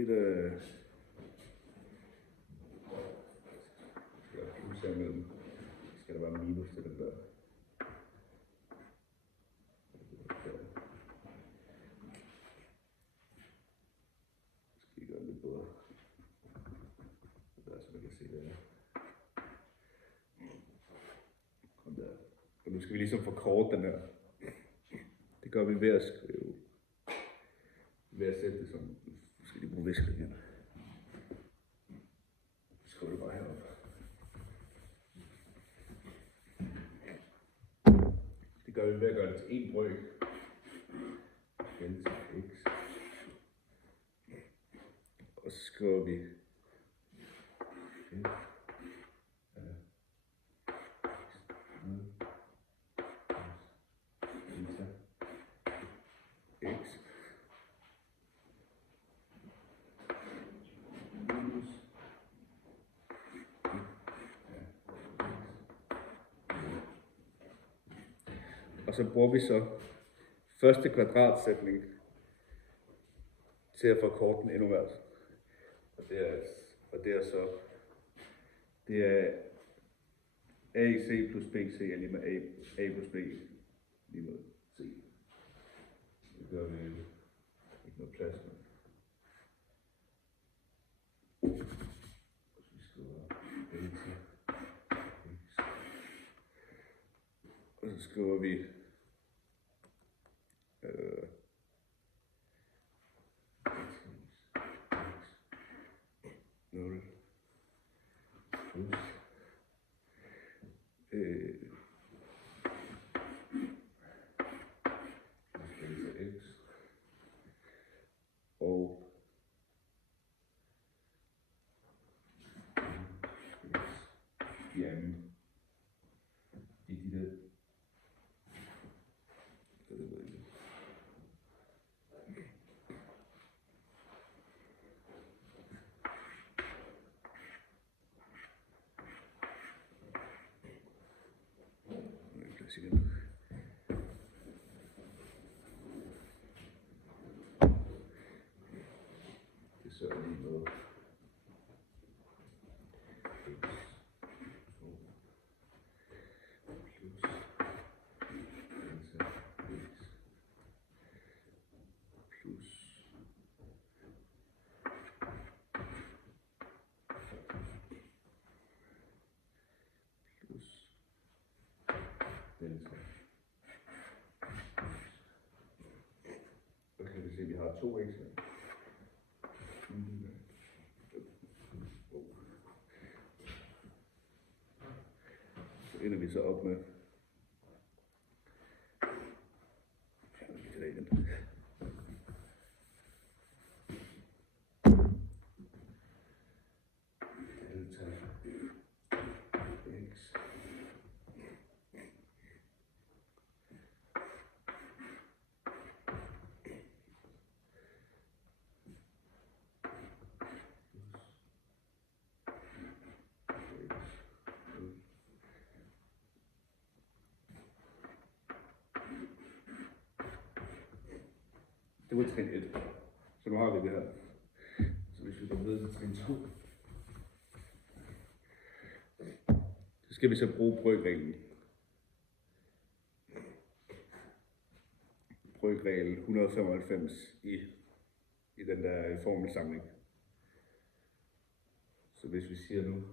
skal der plus her mellem, skal der være minus til den der. Skal I gøre lidt bedre. Der, så man kan se det. Kom der. Og nu skal vi ligesom forkorte den her. Det gør vi ved at skrive. Ved at sætte det som, nu skal lige bruge visker igen. Skriv det bare heroppe. Det gør vi ved at gøre det til en brøk. Delta x. Og så skriver vi x og så bruger vi så første kvadratsætning til at forkorte den endnu mere. Og det er så AC plus BC er lige med A plus B lige med C. Det gør vi ikke noget plads med. Så vi skriver delta x. Og så skriver vi nul plus delta x og jamen i de der igen. Det så er lige med delta. Så kan vi se, at vi har 2x. Så ender vi så op med delta x det var trin 1. Så nu har vi det her. Så hvis vi går videre til trin 2, så skal vi så bruge brøkreglen. Brøkregel 195 i den der formelsamling. Så hvis vi siger nu